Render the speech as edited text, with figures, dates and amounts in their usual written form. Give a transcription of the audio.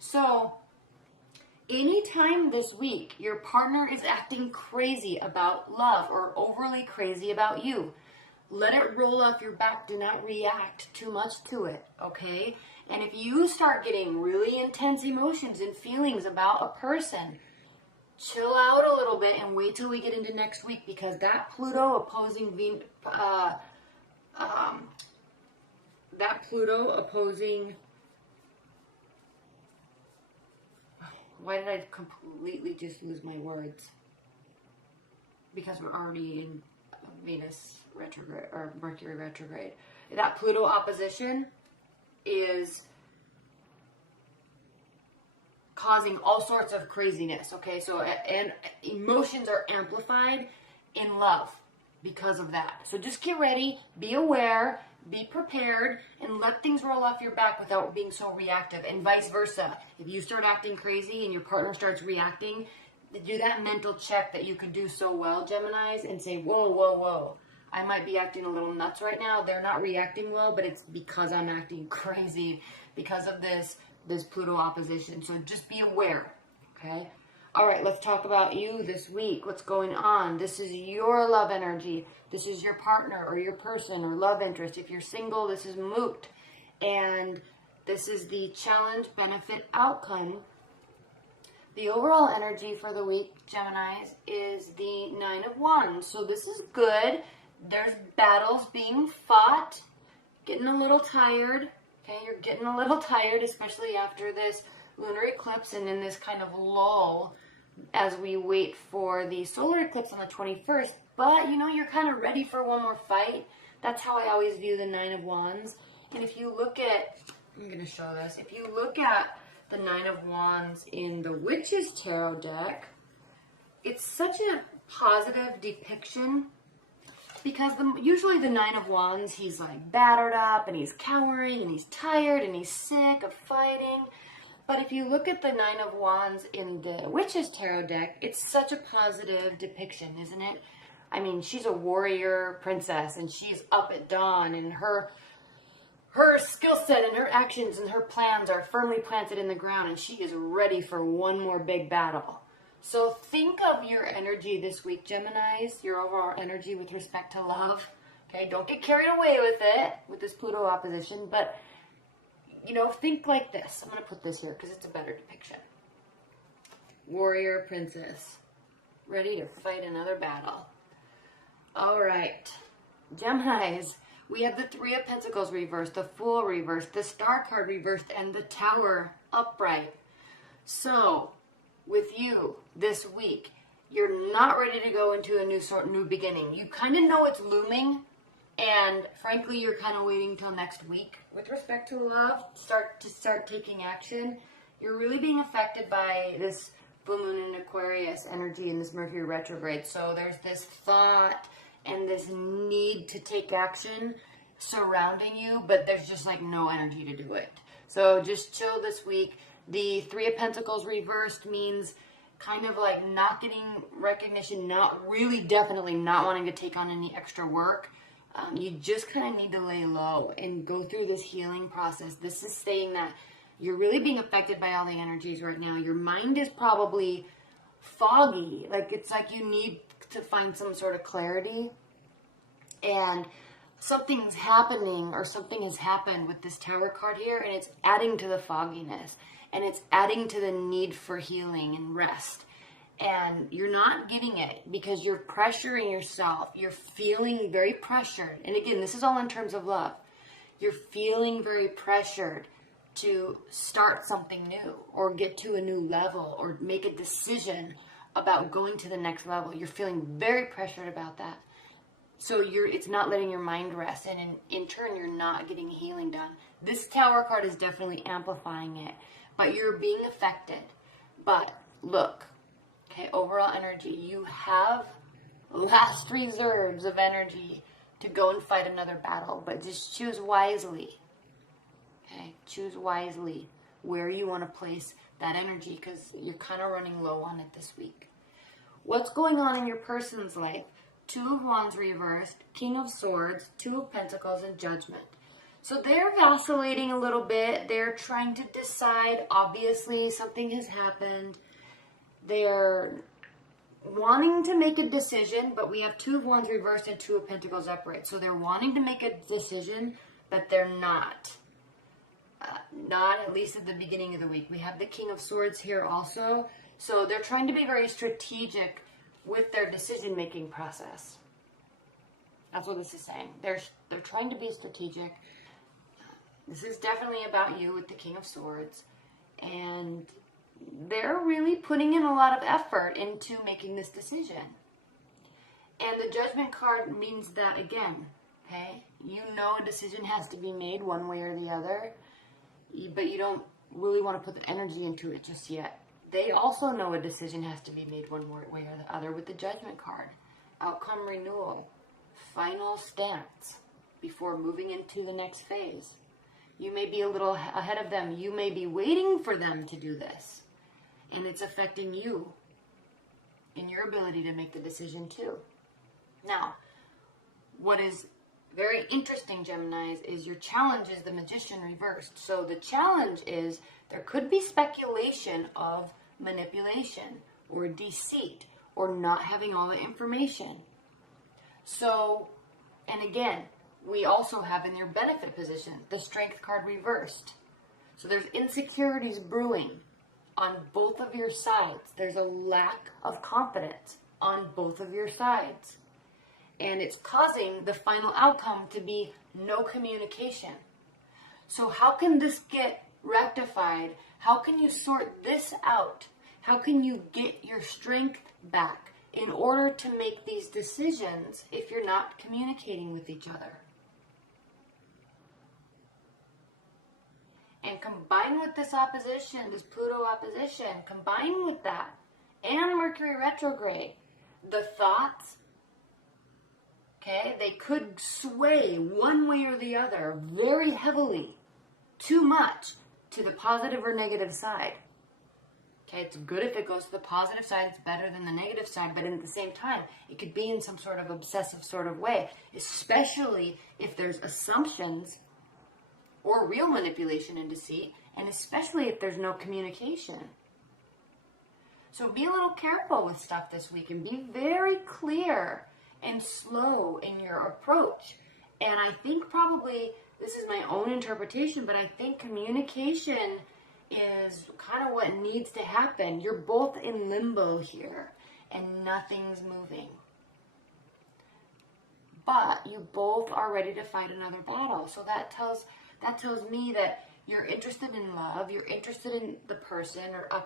So anytime this week your partner is acting crazy about love or overly crazy about you, let it roll off your back. Do not react too much to it, okay? And if you start getting really intense emotions and feelings about a person, chill out a little bit and wait till we get into next week, because that Pluto opposing why did I completely just lose my words? Because we're already in Venus retrograde or Mercury retrograde. That Pluto opposition is causing all sorts of craziness, okay? So, and emotions are amplified in love because of that. So just get ready, be aware, be prepared, and let things roll off your back without being so reactive, and vice versa. If you start acting crazy and your partner starts reacting, do that mental check that you could do so well, Geminis, and say, whoa, whoa, whoa. I might be acting a little nuts right now. They're not reacting well, but it's because I'm acting crazy because of this Pluto opposition. So just be aware, okay? All right, let's talk about you this week. What's going on? This is your love energy. This is your partner or your person or love interest. If you're single, this is moot. And this is the challenge, benefit, outcome. The overall energy for the week, Geminis, is the 9 of Wands. So this is good. There's battles being fought. Getting a little tired. Okay, you're getting a little tired, especially after this lunar eclipse and in this kind of lull as we wait for the solar eclipse on the 21st. But, you know, you're kind of ready for one more fight. That's how I always view the 9 of Wands. And if you look at, I'm going to show this. If you look at the 9 of Wands in the Witch's Tarot deck, it's such a positive depiction. Because usually the 9 of Wands, he's like battered up and he's cowering and he's tired and he's sick of fighting. But if you look at the 9 of Wands in the Witch's Tarot deck, it's such a positive depiction, isn't it? I mean, she's a warrior princess and she's up at dawn, and her skill set and her actions and her plans are firmly planted in the ground, and she is ready for one more big battle. So think of your energy this week, Geminis, your overall energy with respect to love. Okay, don't get carried away with it, with this Pluto opposition, but, you know, think like this. I'm going to put this here because it's a better depiction. Warrior princess, ready to fight another battle. All right, Geminis, we have the 3 of Pentacles reversed, the Fool reversed, the Star card reversed, and the Tower upright. So with you this week, you're not ready to go into a new beginning. You kind of know it's looming, and frankly, you're kind of waiting till next week with respect to love. Start taking action. You're really being affected by this full moon in Aquarius energy in this Mercury retrograde. So there's this thought and this need to take action surrounding you, but there's just like no energy to do it. So just chill this week. The 3 of Pentacles reversed means kind of like not getting recognition, not really, definitely not wanting to take on any extra work. You just kind of need to lay low and go through this healing process. This is saying that you're really being affected by all the energies right now. Your mind is probably foggy. Like it's like you need to find some sort of clarity. And something's happening, or something has happened with this Tower card here, and it's adding to the fogginess. And it's adding to the need for healing and rest. And you're not getting it because you're pressuring yourself. You're feeling very pressured. And again, this is all in terms of love. You're feeling very pressured to start something new or get to a new level or make a decision about going to the next level. You're feeling very pressured about that. So it's not letting your mind rest. And in turn, you're not getting healing done. This Tower card is definitely amplifying it. But you're being affected. But look, okay, overall energy, you have last reserves of energy to go and fight another battle. But just choose wisely. Okay, choose wisely where you want to place that energy, because you're kind of running low on it this week. What's going on in your person's life? 2 of Wands reversed, King of Swords, 2 of Pentacles, and Judgment. So they're vacillating a little bit. They're trying to decide. Obviously, something has happened. They're wanting to make a decision, but we have Two of Wands reversed and Two of Pentacles upright. So they're wanting to make a decision, but they're not. Not at least at the beginning of the week. We have the King of Swords here also. So they're trying to be very strategic with their decision-making process. That's what this is saying. They're trying to be strategic. This is definitely about you with the King of Swords. And they're really putting in a lot of effort into making this decision. And the Judgment card means that again, okay? You know a decision has to be made one way or the other, but you don't really want to put the energy into it just yet. They also know a decision has to be made one way or the other with the Judgment card. Outcome renewal. Final stance before moving into the next phase. You may be a little ahead of them. You may be waiting for them to do this. And it's affecting you in your ability to make the decision too. Now, what is very interesting, Geminis, is your challenge is the Magician reversed. So the challenge is there could be speculation of manipulation or deceit or not having all the information. So, and again, we also have in your benefit position the Strength card reversed. So there's insecurities brewing on both of your sides. There's a lack of confidence on both of your sides. And it's causing the final outcome to be no communication. So how can this get rectified? How can you sort this out? How can you get your strength back in order to make these decisions if you're not communicating with each other? And combined with this opposition, this Pluto opposition, combined with that, and Mercury retrograde, the thoughts, okay, they could sway one way or the other very heavily, too much, to the positive or negative side. Okay, it's good if it goes to the positive side, it's better than the negative side, but at the same time, it could be in some sort of obsessive sort of way, especially if there's assumptions or real manipulation and deceit, and especially if there's no communication. So be a little careful with stuff this week and be very clear and slow in your approach. And I think probably, this is my own interpretation, but I think communication is kind of what needs to happen. You're both in limbo here and nothing's moving. But you both are ready to fight another battle. So that tells me that you're interested in love, you're interested in the person or a